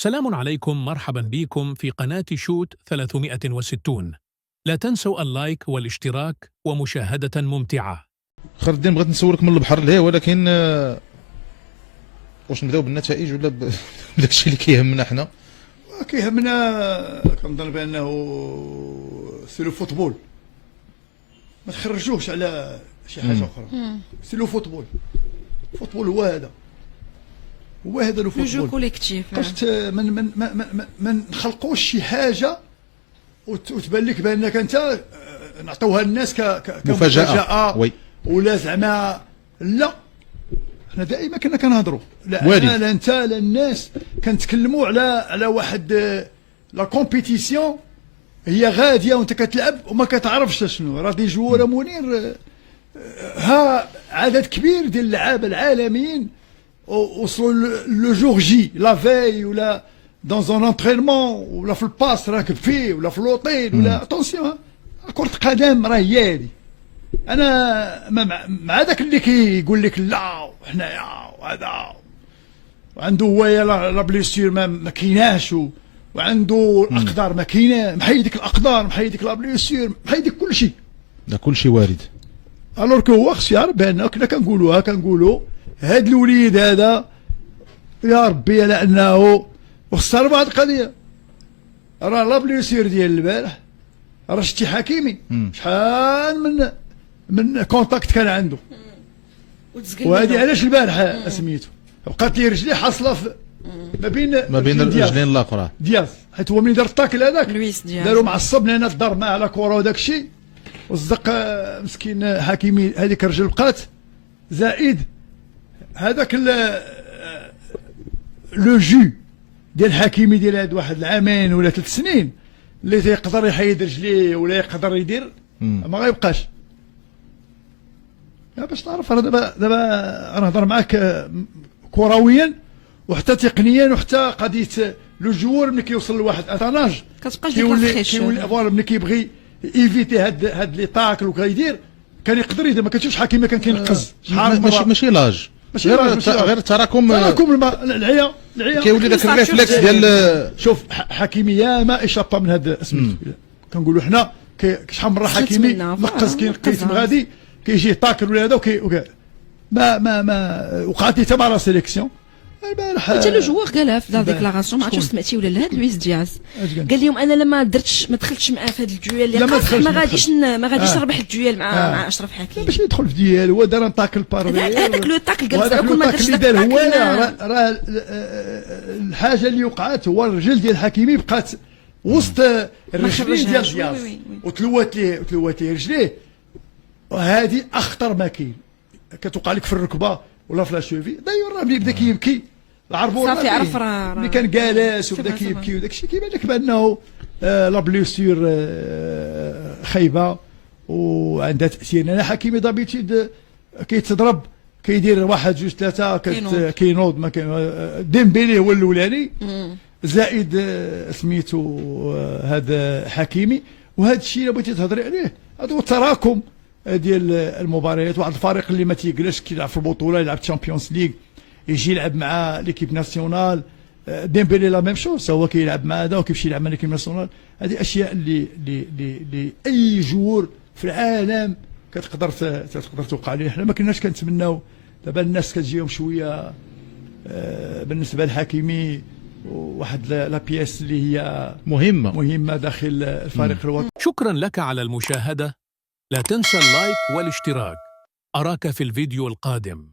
سلام عليكم، مرحبا بكم في قناة شوت 360. لا تنسوا اللايك والاشتراك ومشاهدة ممتعة. خير الدين، بغيت نسولك من البحر ليه، ولكن واش نبداو بالنتائج ولا بداكشي اللي كيهمنا حنا؟ كيهمنا كنظن بانه سي لو فوتبول، ما تخرجوش على شي حاجه اخرى. سي لو فوتبول، الفوتبول هو هذا لو لو جو فوتبول. كوليكتيف. خاص ما نخلقوش شي حاجه وتبان لك بانك انت نعطيوها للناس كمفاجاه وي. ولا زعما لا. حنا دائما كنا كنهضروا لا وارد. انا لا انت لا الناس كنتكلموا على واحد لا كومبيتيسيون هي غاديه وانت كتلعب وما كتعرفش شنو راه دي جوار منير. ها عدد كبير ديال اللعابه العالميين وصلوا لو جور جي لا في ولا دون ان انترينمون ولا في الباس راكب فيه ولا في لوطيل ولا اتونسيون. كرة القدم راه هي هذه. انا مع داك اللي كيقول لك لا حنايا وهذا وعنده هوايه لا بليسير ما كايناش وعنده الاقدار ما كاينه، محيد ديك الاقدار، محيد ديك لا بليسير، محيد ديك كل شيء. لا كلشي وارد. الوغ كو هو خصو يعرف بان كنا كنقولوا هاد الوليد هذا يا ربي على انه وخصها واحد القضيه. راه لا بليسير ديال البارح، راه شتي حكيمي شحال من كونتاكت كان عنده، وهذه علاش البارح سميتو بقات لي رجليه حاصله ما بين الرجلين الاخرى دياز، حيت هو ملي دار الطاكل هذاك لويس دياز دارو معصب لان الضرب معاه على كره وداك الشيء وصدق مسكين حكيمي. هذيك الرجل بقات زائد هذاك لو جو ديال حكيمي ديال هاد واحد العامين ولا 3 سنين اللي تيقدر يحيد رجليه ولا يقدر يدير ما غيبقاش. باش تعرف راه دابا نهضر معاك كرويا وحتى تقنيا وحتى قضيه لو جوور ملي كيوصل لواحد اتاناج كتبقاش ديك الفريشور. كيولي ملي كيبغي ايفيتي هاد لي طاكل وكيدير كان يقدر يدير. ما كتشوفش حكيمي كان كينقز شحال ماشي لاج، غير التراكم العيا كيولي داك الريفلكس ديال. شوف حكيمي ياما اشابا من هذا سميتو كنقولوا حنا شحال من مره حكيمي نقز كينقز غادي كيجي طاكل ولا هذا ما وقعت لي حتى مع لا سيليكسيون البارح. حتى لو جوار قالها في لا ديكلاراسيون، ما عرفتش سمعتي ولا لا، لويس دياز قال لهم انا لما ما دخلتش معاه في هذا الديوال اللي ما غاديش نربح الديوال مع اشرف حكيمي. باش يدخل في ديال هو دار طاكل بارفي. هذاك لو طاكل قال هذاك كل ما درتش دار هو راه الحاجه اللي وقعت هو الرجل ديال حكيمي بقات وسط الرجلين ديال دياز وتلوات ليه رجليه. وهذه اخطر ما كاين، كتوقع لك في الركبه ولا في لا شوفي. داير راه ملي بدا كيبكي العربور صافي عرف راه ملي كان جالس وبدا كيبكي وداك الشيء كيبان لك بانه لا بليسيور خايبه وعندها تاثير. انا حكيمي دابيتيد كيتضرب كيدير 1 2 3 كينوض. ما ديمبيلي هو الاولاني زائد سميتو هذا حكيمي. وهذا الشيء اللي بغيتي تهضري عليه هذا هو التراكم ديال المباريات. واحد الفريق اللي ما تيجلسش كيلعب في البطوله، يلعب تشامبيونز ليغ، يجي يلعب مع ليكيب ناسيونال. ديمبيلي لا ميم شوز، هو كيلعب مع هذا وكيمشي يلعب مع ليكيب ناسيونال. هذه اشياء اللي اي جوور في العالم تقدر توقع عليه. حنا ما كناش كنتمناو. دابا الناس كتجيهم شويه بالنسبه للحكيمي واحد لا بياس اللي هي مهمه داخل الفريق الوطني. شكرا لك على المشاهدة. لا تنسى اللايك والاشتراك. أراك في الفيديو القادم.